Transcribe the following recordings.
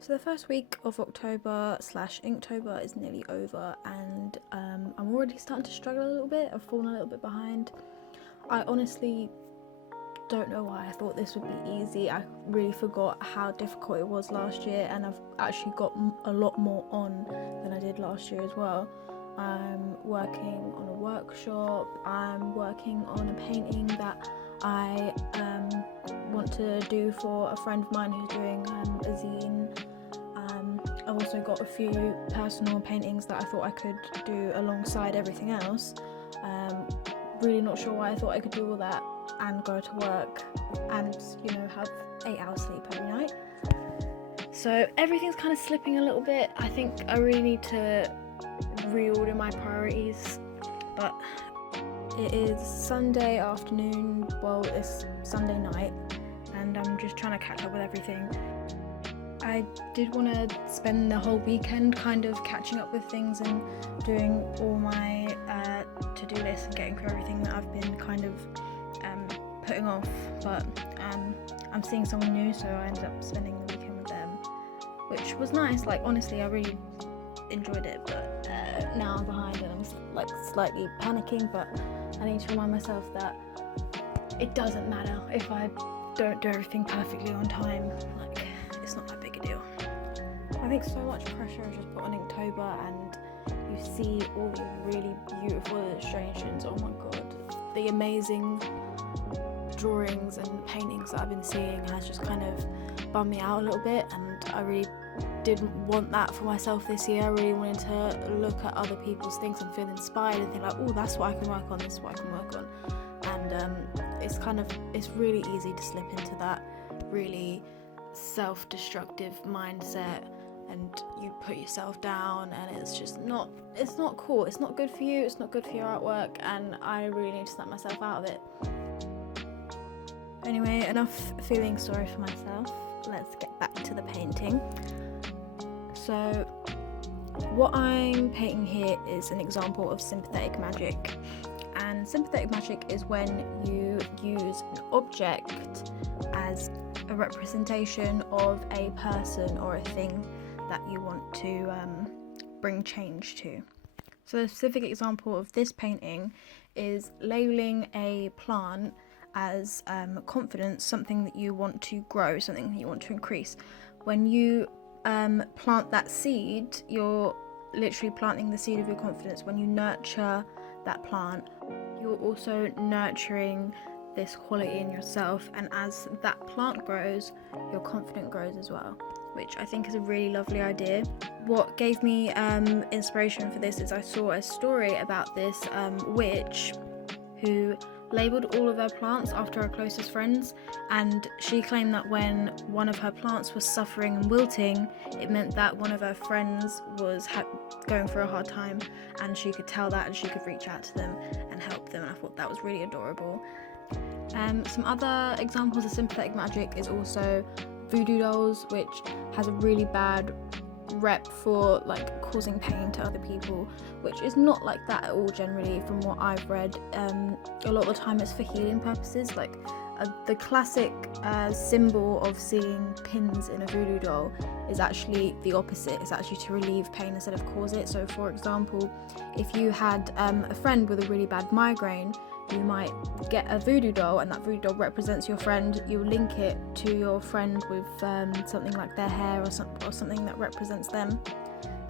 So the first week of October/Inktober is nearly over, and I'm already starting to struggle a little bit. I've fallen a little bit behind. I honestly don't know why I thought this would be easy. I really forgot how difficult it was last year, and I've actually got a lot more on than I did last year as well. I'm working on a workshop, I'm working on a painting that I want to do for a friend of mine who's doing a zine. I've also got a few personal paintings that I thought I could do alongside everything else. Really not sure why I thought I could do all that and go to work and, have 8 hours sleep every night. So everything's kind of slipping a little bit. I think I really need to reorder my priorities, but it is Sunday afternoon, well, it's Sunday night, and I'm just trying to catch up with everything. I did want to spend the whole weekend kind of catching up with things and doing all my to-do lists and getting through everything that I've been kind of putting off, but I'm seeing someone new, so I ended up spending the weekend with them, which was nice. Like, honestly, I really enjoyed it, but now I'm behind and I'm slightly panicking, but I need to remind myself that it doesn't matter if I don't do everything perfectly on time. Like, it's not that big a deal. I think so much pressure is just put on Inktober, and you see all these really beautiful illustrations. Oh my god, the amazing drawings and paintings that I've been seeing has just kind of bummed me out a little bit, and I really didn't want that for myself this year. I really wanted to look at other people's things and feel inspired and think like, oh, that's what I can work on, this is what I can work on. And it's really easy to slip into that really self-destructive mindset, and you put yourself down, and it's not cool. It's not good for you, it's not good for your artwork, and I really need to snap myself out of it. Anyway, enough feeling sorry for myself. Let's get back to the painting. So what I'm painting here is an example of Sympathetic Magick, and Sympathetic Magick is when you use an object as a representation of a person or a thing that you want to bring change to. So the specific example of this painting is labelling a plant as confidence, something that you want to grow, something that you want to increase. When you plant that seed, you're literally planting the seed of your confidence. When you nurture that plant, you're also nurturing this quality in yourself, and as that plant grows, your confidence grows as well, which I think is a really lovely idea. What gave me inspiration for this is I saw a story about this witch who labelled all of her plants after her closest friends, and she claimed that when one of her plants was suffering and wilting, it meant that one of her friends was going through a hard time, and she could tell that and she could reach out to them and help them, and I thought that was really adorable. Some other examples of Sympathetic Magick is also voodoo dolls, which has a really bad rep for like causing pain to other people, which is not like that at all generally from what I've read. A lot of the time it's for healing purposes. Like the classic symbol of seeing pins in a voodoo doll is actually the opposite. It's actually to relieve pain instead of cause it. So for example, if you had a friend with a really bad migraine, you might get a voodoo doll, and that voodoo doll represents your friend. You link it to your friend with something like their hair or something that represents them,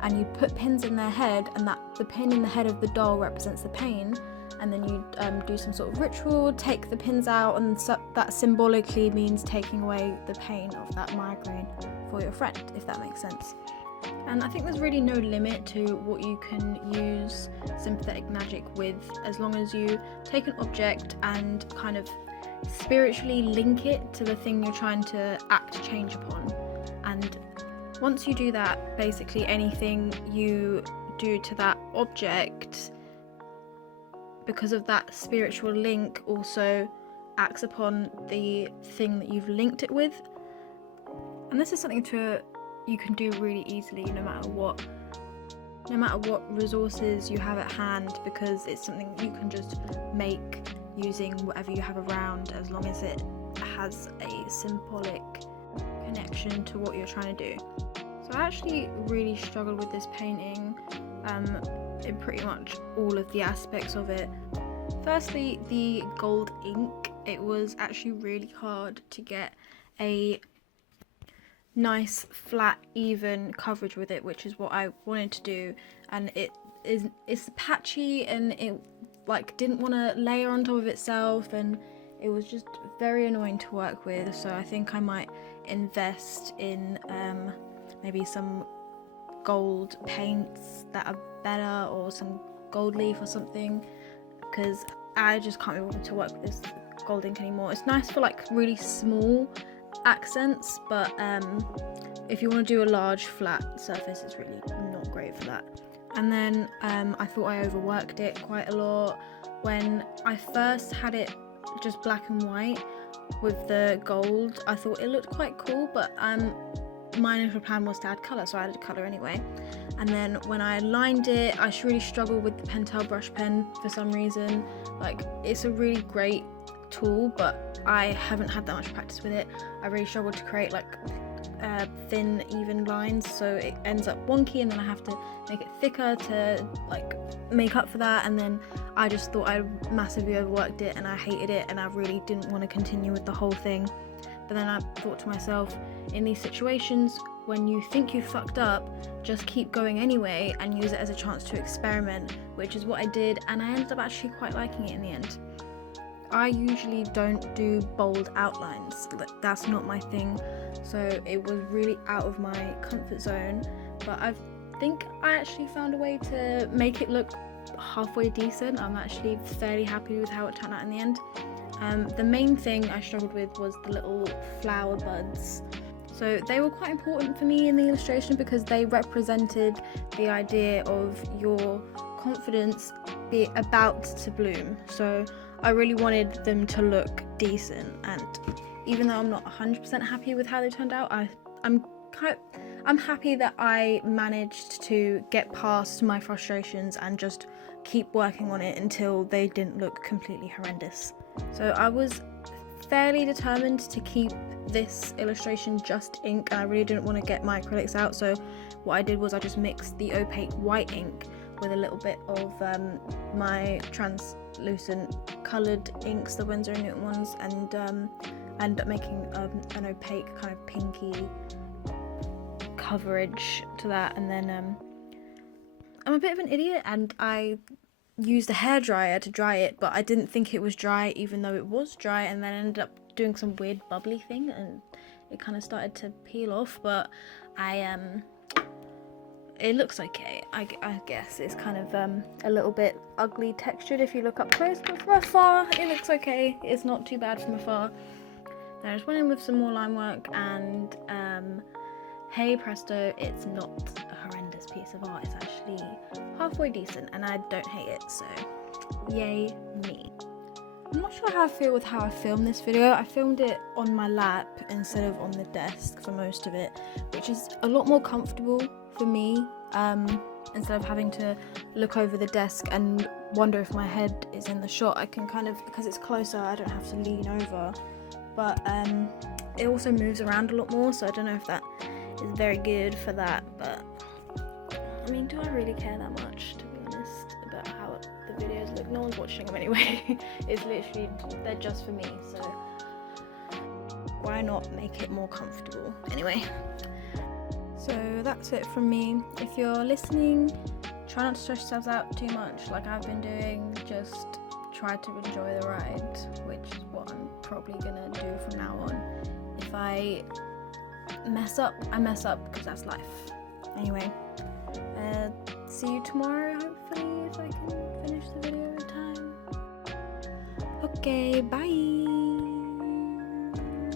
and you put pins in their head, and the pin in the head of the doll represents the pain, and then you do some sort of ritual, take the pins out, and that symbolically means taking away the pain of that migraine for your friend, if that makes sense. And I think there's really no limit to what you can use Sympathetic Magick with, as long as you take an object and kind of spiritually link it to the thing you're trying to act change upon. And once you do that, basically anything you do to that object, because of that spiritual link, also acts upon the thing that you've linked it with. And this is something you can do really easily, no matter what resources you have at hand, because it's something you can just make using whatever you have around, as long as it has a symbolic connection to what you're trying to do. So I actually really struggled with this painting in pretty much all of the aspects of it. Firstly, the gold ink. It was actually really hard to get a nice, flat, even coverage with it, which is what I wanted to do, and it's patchy and it like didn't want to layer on top of itself, and it was just very annoying to work with. So I think I might invest in maybe some gold paints that are better, or some gold leaf or something, because I just can't be able to work with this gold ink anymore. It's nice for like really small accents, but if you want to do a large flat surface, it's really not great for that. And then I thought I overworked it quite a lot. When I first had it just black and white with the gold, I thought it looked quite cool, but my initial plan was to add colour, so I added colour anyway. And then when I lined it, I really struggled with the Pentel brush pen for some reason. Like, it's a really great tool, but I haven't had that much practice with it. I really struggled to create like thin, even lines, so it ends up wonky, and then I have to make it thicker to like make up for that. And then I just thought I massively overworked it, and I hated it, and I really didn't want to continue with the whole thing. But then I thought to myself, in these situations, when you think you fucked up, just keep going anyway and use it as a chance to experiment, which is what I did, and I ended up actually quite liking it in the end. I usually don't do bold outlines, that's not my thing, so it was really out of my comfort zone, but I think I actually found a way to make it look halfway decent. I'm actually fairly happy with how it turned out in the end. The main thing I struggled with was the little flower buds. So they were quite important for me in the illustration because they represented the idea of your confidence be about to bloom. So I really wanted them to look decent, and even though I'm not 100% happy with how they turned out, I'm happy that I managed to get past my frustrations and just keep working on it until they didn't look completely horrendous. So I was fairly determined to keep this illustration just ink, and I really didn't want to get my acrylics out, so what I did was I just mixed the opaque white ink with a little bit of my translucent coloured inks, the Winsor & Newton ones, and ended up making an opaque kind of pinky coverage to that. And then I'm a bit of an idiot, and I used a hairdryer to dry it, but I didn't think it was dry even though it was dry, and then ended up doing some weird bubbly thing and it kind of started to peel off, but it looks okay. I guess it's kind of a little bit ugly textured if you look up close, but from afar it looks okay. It's not too bad from afar. Then I just went in with some more line work, and hey presto, it's not a horrendous piece of art. It's actually halfway decent, and I don't hate it, so yay me. I'm not sure how I feel with how I filmed this video. I filmed it on my lap instead of on the desk for most of it, which is a lot more comfortable for me, instead of having to look over the desk and wonder if my head is in the shot. I can kind of, because it's closer, I don't have to lean over, but it also moves around a lot more, so I don't know if that is very good for that. But I mean, do I really care that much, to be honest, about how the videos look? No one's watching them anyway. It's literally, they're just for me, so why not make it more comfortable? Anyway, so that's it from me. If you're listening, try not to stress yourselves out too much like I've been doing. Just try to enjoy the ride, which is what I'm probably gonna do from now on. If I mess up, I mess up, because that's life. Anyway, see you tomorrow, hopefully, if I can finish the video in time. Okay, bye!